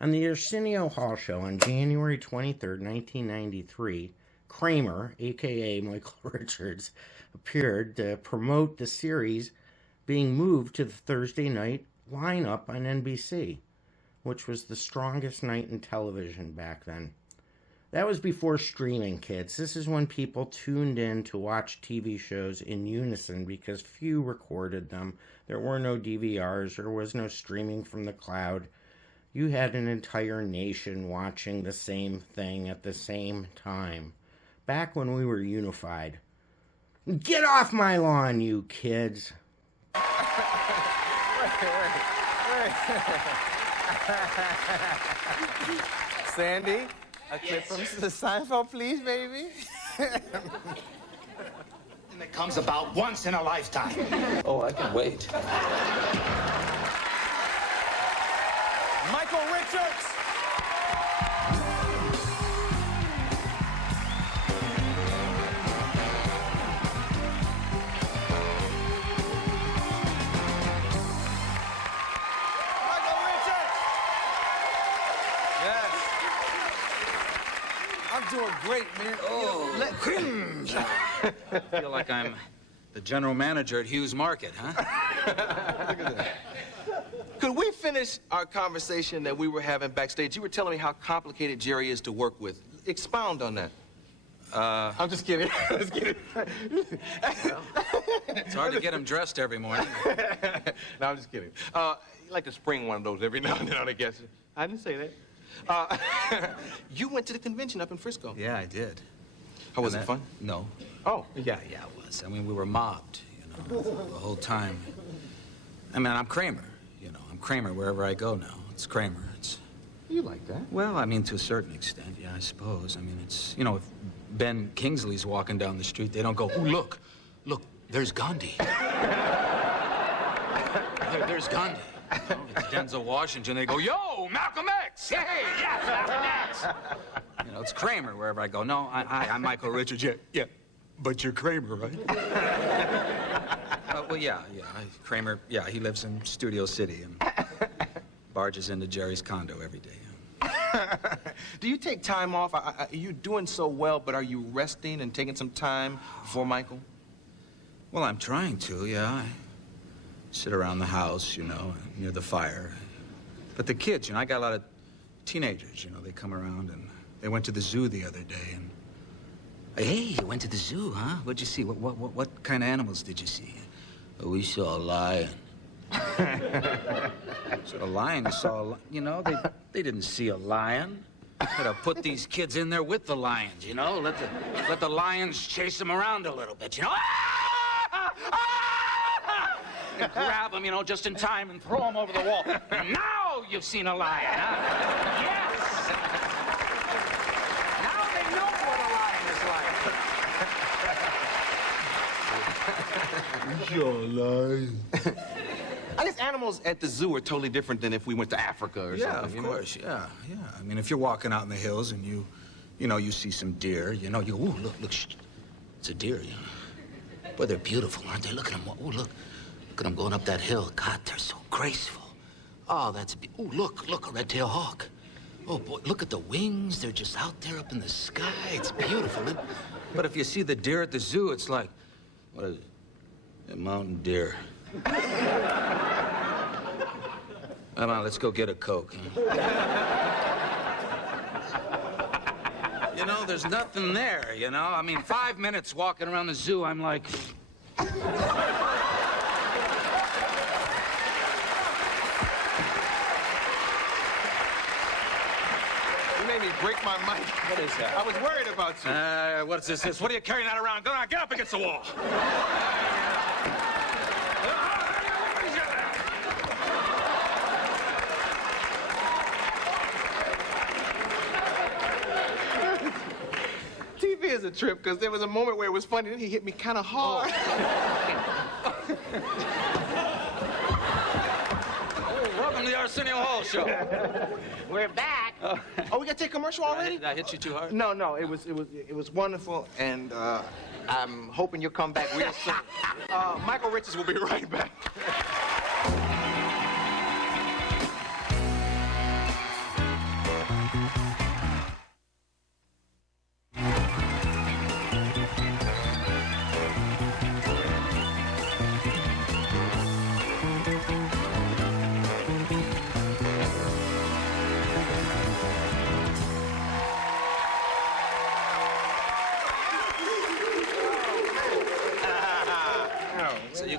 On the Arsenio Hall Show on January 23rd, 1993, Kramer, a.k.a. Michael Richards, appeared to promote the series being moved to the Thursday night lineup on NBC, which was the strongest night in television back then. That was before streaming, kids. This is when people tuned in to watch TV shows in unison because few recorded them. There were no DVRs. There was no streaming from the cloud. You had an entire nation watching the same thing at the same time. Back when we were unified. Get off my lawn, you kids. Sandy, a clip from the Seinfeld, please, baby. And it comes about once in a lifetime. Oh, I can wait. Michael Richards. Michael Richards. Yes. I'm doing great, man. Oh, cringe. I feel like I'm the general manager at Hughes Market, huh? Look at that. Could we finish our conversation that we were having backstage? You were telling me how complicated Jerry is to work with. Expound on that. I'm just kidding. I'm just kidding. Well, it's hard to get him dressed every morning. No, I'm just kidding. You like to spring one of those every now and then, I guess. I didn't say that. You went to the convention up in Frisco. Yeah, I did. How was it fun? No. Oh. Yeah, it was. I mean, we were mobbed, you know, the whole time. I mean, I'm Kramer, you know. I'm Kramer wherever I go now. It's Kramer. It's... You like that? Well, I mean, to a certain extent, yeah, I suppose. I mean, it's, you know, if Ben Kingsley's walking down the street, they don't go, "Ooh, look, there's Gandhi." There's Gandhi. You know, it's Denzel Washington. They go, "Yo, Malcolm X! Hey, yes, Malcolm X!" You know, it's Kramer wherever I go. No, I'm Michael Richards. Yeah, but you're Kramer, right? Well, yeah, Kramer, yeah, he lives in Studio City and barges into Jerry's condo every day. Do you take time off? You're doing so well, but are you resting and taking some time for Michael? Well, I'm trying to, yeah. I sit around the house, you know, near the fire. But the kids, you know, I got a lot of teenagers, you know, they come around and they went to the zoo the other day and... Hey, you went to the zoo, huh? What'd you see? What kind of animals did you see? Oh, we saw a lion. So a lion, you saw a lion. You know, they didn't see a lion. Had to put these kids in there with the lions, you know? Let the lions chase them around a little bit, you know? And grab them, you know, just in time and throw them over the wall. And now you've seen a lion, huh? Yes! Now they know what a lion is like. You're lying. I guess animals at the zoo are totally different than if we went to Africa or something. Yeah, of course, yeah. I mean, if you're walking out in the hills and you see some deer, you know, you go, ooh, look, it's a deer, you know. Boy, they're beautiful, aren't they? Look at them. Ooh, look at them going up that hill. God, they're so graceful. Oh, ooh, look, a red-tailed hawk. Oh, boy, look at the wings. They're just out there up in the sky. It's beautiful. But if you see the deer at the zoo, it's like, what is it? A mountain deer. Come on, let's go get a Coke. You know, there's nothing there, you know? I mean, 5 minutes walking around the zoo, I'm like... You made me break my mic. What is that? I was worried about you. What's this? What are you carrying that around? Go on, get up against the wall. TV is a trip, because there was a moment where it was funny, then he hit me kind of hard. Welcome to the Arsenio Hall Show. We're back. Oh, we got to take commercial already? Did I hit you too hard? No, it was wonderful, and I'm hoping you'll come back real soon. Michael Richards will be right back.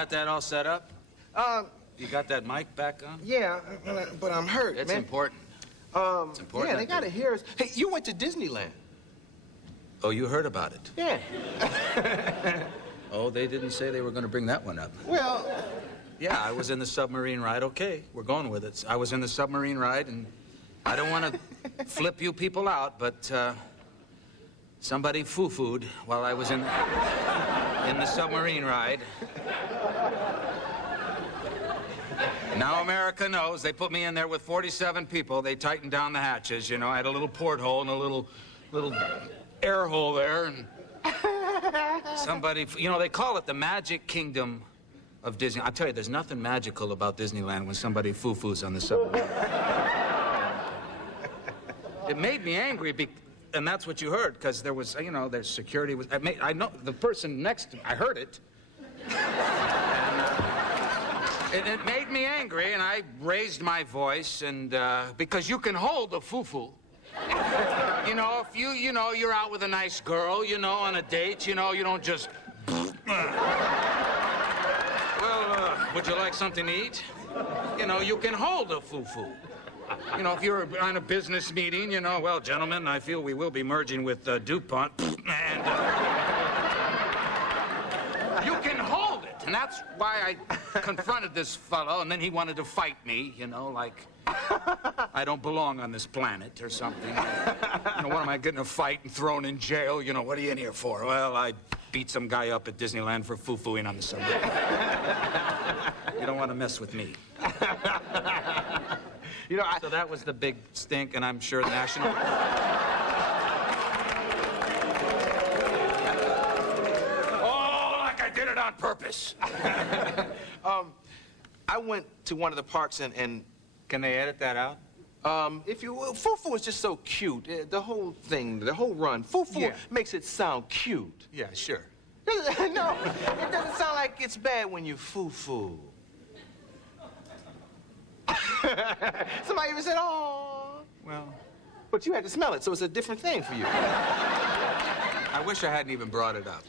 got that all set up? You got that mic back on? Yeah, but I'm hurt, It's man. important. It's important. Yeah, they gotta hear us. Hey, you went to Disneyland. Oh, you heard about it? Yeah. Oh, they didn't say they were going to bring that one up. Well, Yeah, I was in the submarine ride. Okay, we're going with it. I was in the submarine ride, and I don't want to flip you people out, but somebody foo-fooed while I was in the submarine ride. Now America knows. They put me in there with 47 people. They tightened down the hatches, you know. I had a little porthole and a little air hole there, and somebody, you know, they call it the Magic Kingdom of Disney. I tell you, there's nothing magical about Disneyland when somebody foo-foos on the submarine. It made me angry, and that's what you heard, because there was, you know, there's security was. I know the person next to me. I heard it. And, it made me angry, and I raised my voice, and because you can hold a foo-foo. You know, if you know, you're out with a nice girl, you know, on a date, you know, you don't just. Well, would you like something to eat? You know, you can hold a foo-foo. You know, if you're on a business meeting, you know, well, gentlemen, I feel we will be merging with DuPont, and you can hold it, and that's why I confronted this fellow, and then he wanted to fight me, you know, like I don't belong on this planet or something. You know, what am I getting a fight and thrown in jail? You know, what are you in here for? Well, I beat some guy up at Disneyland for foo-fooing on the subway. You don't want to mess with me. you know, So that was the big stink, and I'm sure the national... Oh, like I did it on purpose. I went to one of the parks and Can they edit that out? if you will, foo-foo is just so cute. The whole thing, the whole run. Foo-foo Yeah. makes it sound cute. Yeah, sure. No, it doesn't sound like it's bad when you foo-foo. Somebody even said, "Oh," Well, but you had to smell it, so it's a different thing for you. I wish I hadn't even brought it up.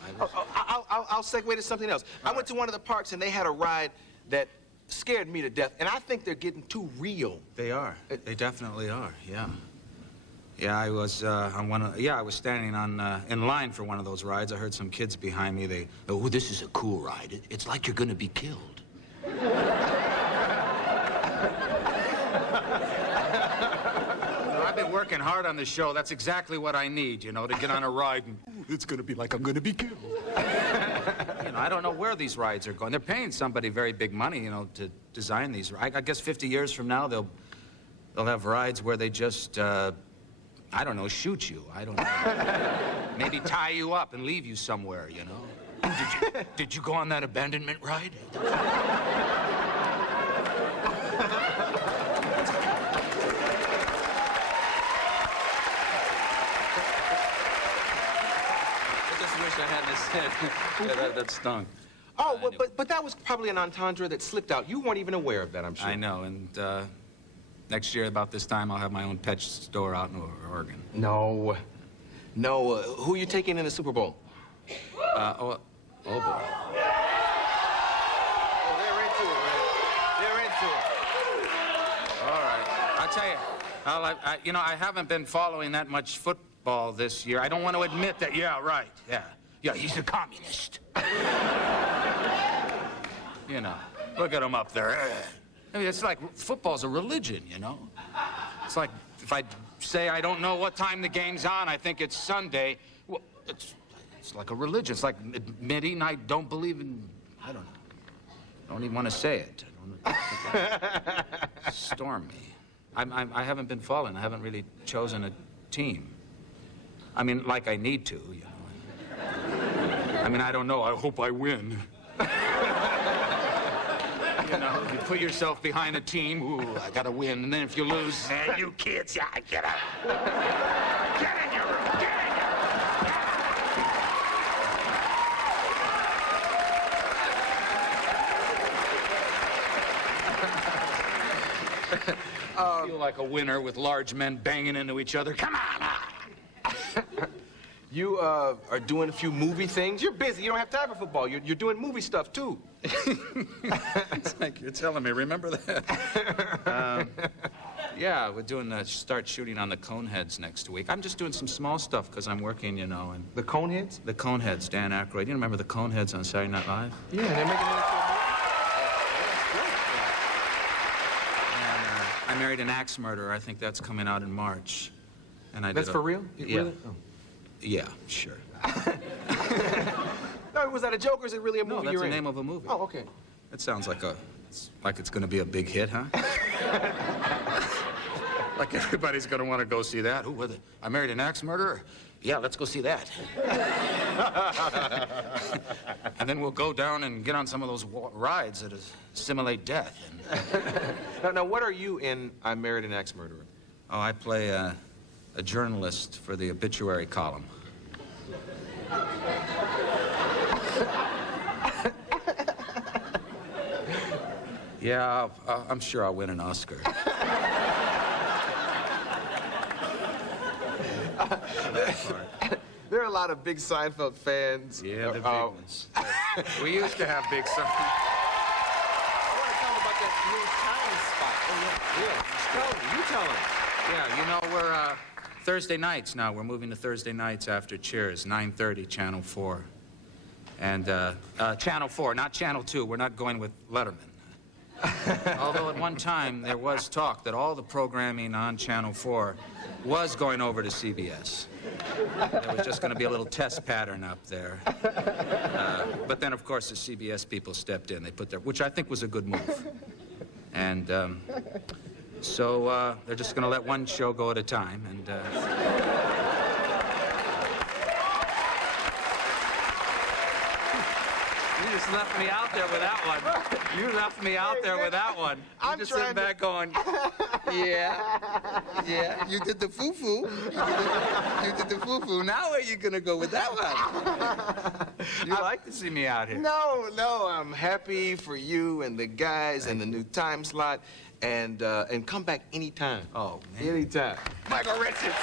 I'll segue to something else. I went to one of the parks and they had a ride that scared me to death, and I think they're getting too real. They are. They definitely are. Yeah. Yeah, I was on one of. Yeah, I was standing on in line for one of those rides. I heard some kids behind me. Oh, this is a cool ride. It's like you're gonna be killed. I've been working hard on the show. That's exactly what I need, you know, to get on a ride and it's gonna be like I'm gonna be killed. You know, I don't know where these rides are going. They're paying somebody very big money, you know, to design these. I guess 50 years from now they'll have rides where they just I don't know, shoot you. I don't know. Maybe tie you up and leave you somewhere, you know. Did you go on that abandonment ride? I had this. Yeah, that stung. Oh, well, but that was probably an entendre that slipped out. You weren't even aware of that, I'm sure. I know, and next year about this time I'll have my own pet store out in Oregon. No. No, who are you taking in the Super Bowl? Oh boy. Oh, they're into it, man. They're into it. All right. I'll tell you, you know, I haven't been following that much football this year. I don't want to admit that. Yeah, right. Yeah. Yeah, he's a communist. You know, look at him up there. I mean, it's like football's a religion, you know? It's like if I say I don't know what time the game's on, I think it's Sunday. Well, it's like a religion. It's like admitting I don't believe in, I don't know. I don't even want to say it. Storm me. I haven't been following. I haven't really chosen a team. I mean, like I need to, you know. I mean, I don't know. I hope I win. You know, you put yourself behind a team. Ooh, I gotta win. And then if you lose, you kids, yeah, get out. Get in your room. Get in your room. I feel like a winner with large men banging into each other. Come on. You are doing a few movie things. You're busy. You don't have time for football. You're doing movie stuff, too. It's like you're telling me. Remember that? Yeah, we're doing start shooting on the Coneheads next week. I'm just doing some small stuff because I'm working, you know. And The Coneheads? the Coneheads, Dan Aykroyd. You remember the Coneheads on Saturday Night Live? Yeah, they're making it into a movie. And, I Married an Axe Murderer. I think that's coming out in March. And I That's did for real? Yeah. Really? Oh. Yeah, sure. No, was that a joke or is it really a movie No, that's you're the in? name of a movie. Oh, okay. It sounds like it's going to be a big hit, huh? Like everybody's going to want to go see that. Ooh, I Married an Axe Murderer? Yeah, let's go see that. And then we'll go down and get on some of those rides that simulate death. Now, what are you in I Married an Axe Murderer? Oh, I play a journalist for the obituary column. Yeah, I'm sure I'll win an Oscar. There are a lot of big Seinfeld fans. Yeah, the big ones. We used to have big Seinfeld. I want to tell them about that new town spot. Oh, yeah. You tell them. Yeah, you know, we're Thursday nights now. We're moving to Thursday nights after Cheers, 9:30, Channel 4. And Channel 4, not Channel 2. We're not going with Letterman. Although at one time there was talk that all the programming on Channel 4 was going over to CBS. There was just going to be a little test pattern up there. But then, of course, the CBS people stepped in. They put their, which I think was a good move. And so they're just going to let one show go at a time. And you just left me out there with that one. You left me out there with that one. I'm just trying sitting back going, yeah, you did the foo-foo. You did the foo-foo. Now where are you going to go with that one? You like to see me out here. No, I'm happy for you and the guys and the new time slot. And come back anytime. Oh, man. Anytime. Michael Richards.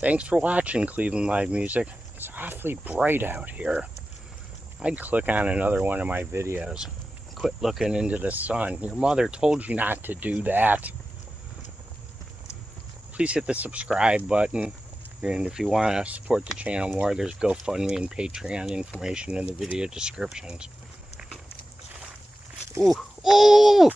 Thanks for watching Cleveland Live Music. It's awfully bright out here. I'd click on another one of my videos. Quit looking into the sun. Your mother told you not to do that. Please hit the subscribe button. And if you want to support the channel more, there's GoFundMe and Patreon information in the video descriptions. Ooh, ooh!